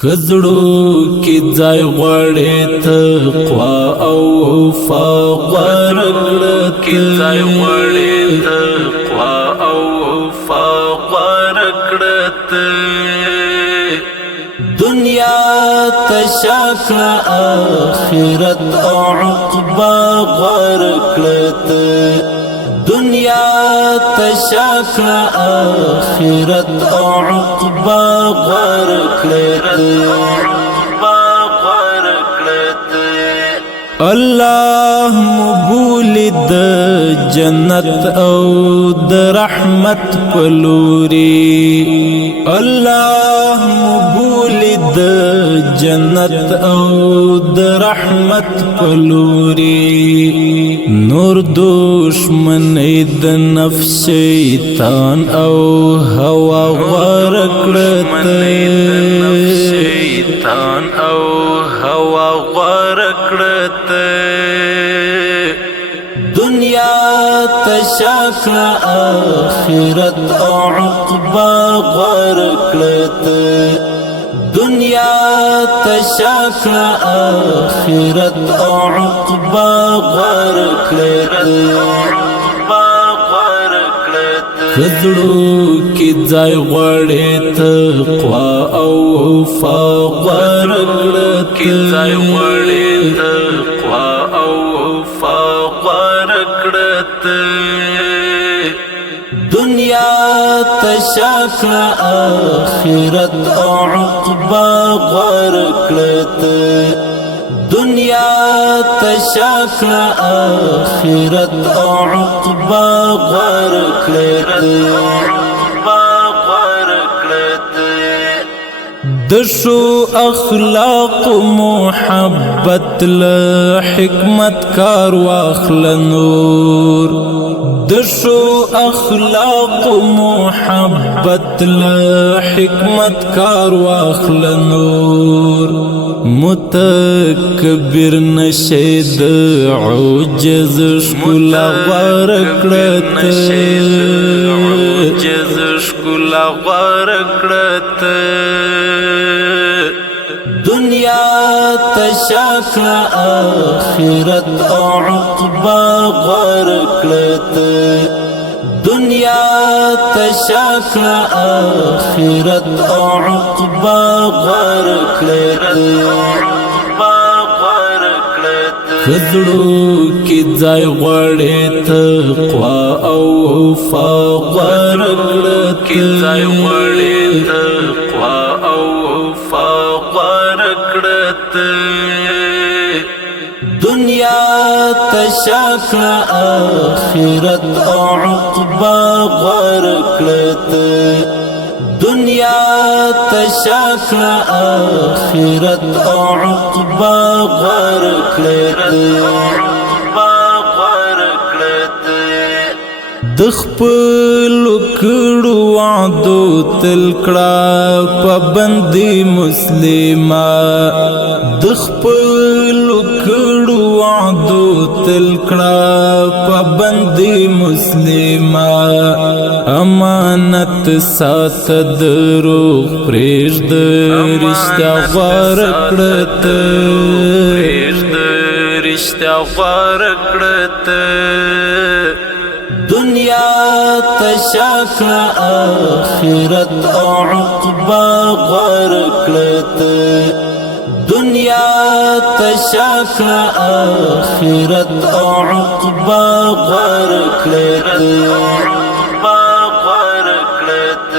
کزړو کې ځای غواړې تقوا او وفا غوره کړه کې ځای غواړې تقوا او وفا غوره کړه دنیا تشاکړه آخرت او عقبا غوره کړه دنیا تشاکړه آخرت او عقبا غوره الله مبول د جنت او د رحمت پلوري الله مبول د جنت او د رحمت پلوري نور دشمن د نفس شیطان او هوا غوره کړه شیطان او هوا غوره کړه دنیا تشاکړه آخرت او عقبا غوره کړه دنیا تشاکړه آخرت او عقبا غوره کړه کزړو کې ځای غواړې تقوا او وفا غوره کړه کې ځای غواړې تقوا او وفا غوره کړه دنیا تشاکړه آخرت او عقبا غوره کړه دنیا تشاکړه آخرت او عقبا غوره کړه دشو اخلاق محبت له حکمت کار واخل نور دشو اخلاق محبت له حکمت کار واخل نور متکبر نشید عجز شکلا غوره کړه عجز شکلا غوره کړه دنیا تشاکړه آخرت او عقبا غوره کړه دنیا تشاکړه آخرت او عقبا غوره کړه کزړو کې ځای غواړې تقوا او وفا غوره کړه کې ځای غواړې تقوا او وفا غوره کړه دنیا تشاکړه آخرت او عقبا غوره کړه دنیا تشاکړه آخرت او عقبا غوره کړه د خپل کړو وعدو تل کړه پابندي مسلمه د خپل کړو وعدو تل کړه پابندي مسلمه امانت سات دروغ پرېږد رښتیا غوره کړه رښتیا غوره کړه دنیا تشاکړه آخرت او عقبا غوره کړه دنیا تشاکړه آخرت او عقبا غوره کړه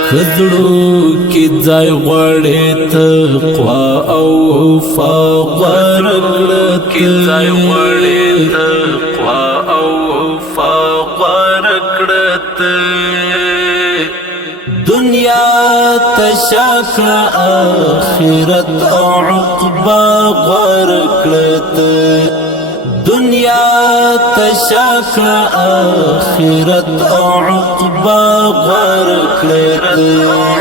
کزړو کې ځای غواړې تقوا او وفا غوره کړه کې ځای غواړې تقوا او وفا غوره کړه دنیا تشاکړه آخرت او عقبا غوره کړه دنیا تشاکړه آخرت او عقبا غوره کړه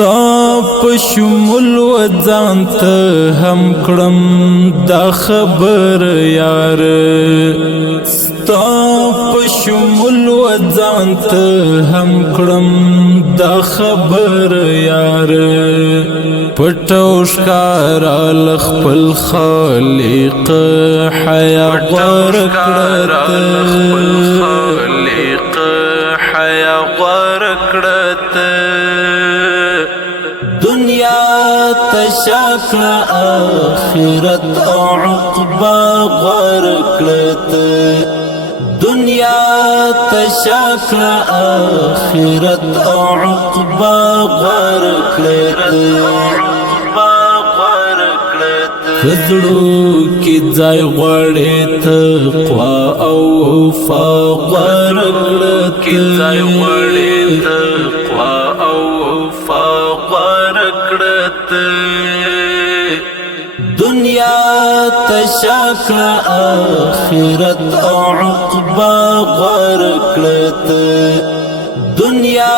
ستا په شمول و ځان ته هم کړم دا خبر یار ستا په شمول و ځان ته هم کړم دا خبر یار پټو ښکارا لخپل خالق حیا غوړ کړه حیا غوړ کړه دنیا تشاکړه آخرت او عقبا غوړ کړه دنیا تشاکړه آخرت او عقبا غوړ کړه کزړو کی ځای غوړې تقوا او وفا غوړ کړه کی ځای غوړې تقوا او وفا غوړ کړه دنیا تشاکړه آخرت او عقبا غوړ کړه دنیا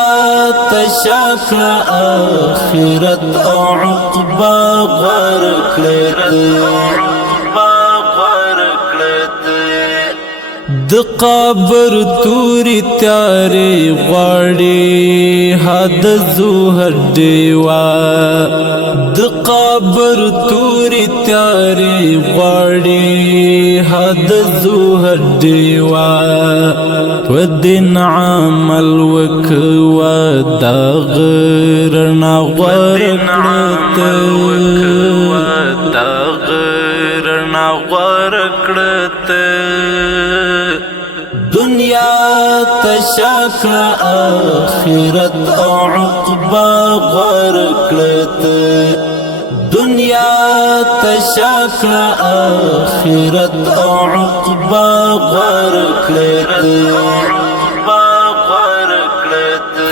تشاکړه آخرت او عقبا غوړ کړه د قبر توري تیارې غواړي حد زهر دیوا د قبر توري تیارې غواړي حد زهر دیوا په دین عمل وکوا دا غرنا غوړ کړه دا غرنا غوړ کړه دنیا تشاکړه آخرت او عقبا غوړ کړه دنیا تشاکړه آخرت او عقبا غوړ کړه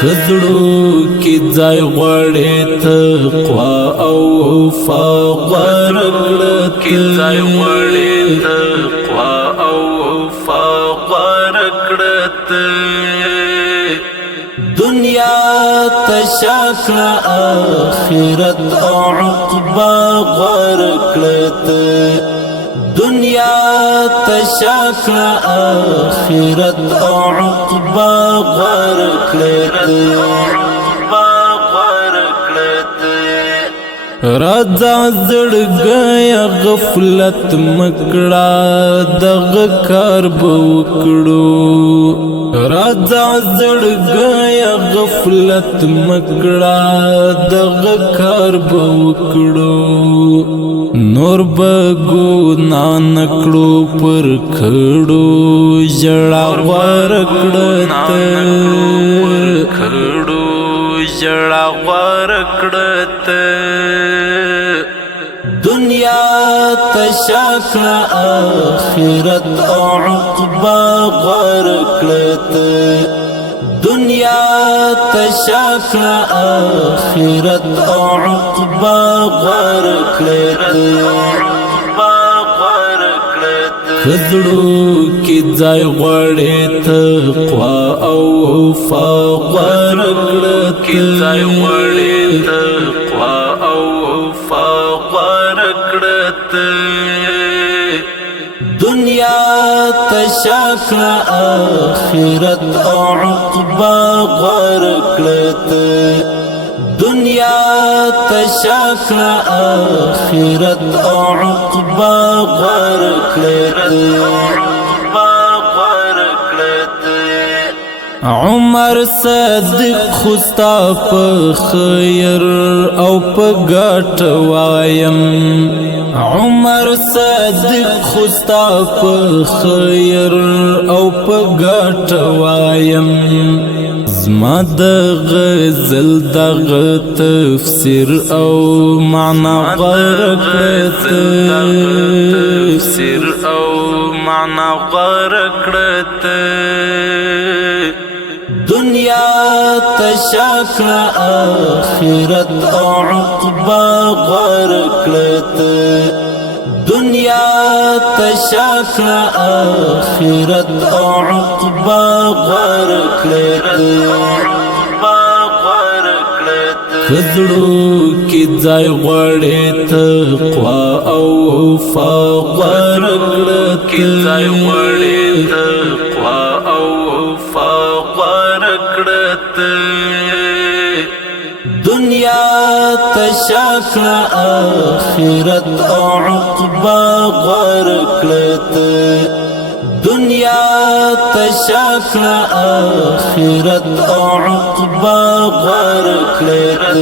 کزړو کی ځای غوړې تقوا او وفا غوړ کړه کی ځای غوړې تقوا او وفا غوړ کړه دنیا تشاکړه آخرت او عقبا غوړ کړه دنیا تشاکړه آخرت او عقبا غوړ کړه راځه زړګیا غفلت مکړه دغه کار به وکړو راځه زړګیا غفلت مکړه دغه کار به وکړو نور به ګناه نکړو پر کړو ژړا غوړ کړه ژړا غوړ کړه دنیا تشاکړه آخرت او عقبا غوړ کړه دنیا تشاکړه آخرت او عقبا غوړ کړه کزړو کی ځای غوړې تقوا او وفا غوړ کړه کی ځای غوړې تقوا او وفا غوړ کړه دنیا تشاکړه آخرت او عقبا غوړ کړه دنیا تشاکړه آخرت او عقبا غوړ کړه عمر صدیق خوستا په خیر او په ګټ وایم عمر صدیق خوستا په خیر او په ګټ وایم زما د غزل دغه تفسیر او معنا غوړ کړه تفسیر او معنا غوړ کړه دنیا تشاکړه آخرت او عقبا غوړ کړه دنیا تشاکړه آخرت او عقبا غوړ کړه کزړو کی ځای غوړې تقوا او وفا غوړ کړه کی ځای غوړې تقوا او وفا غوړ کړه دنیا تشاکړه آخرت او عقبا غرقلت دنیا تشاکړه آخرت او عقبا غرقلت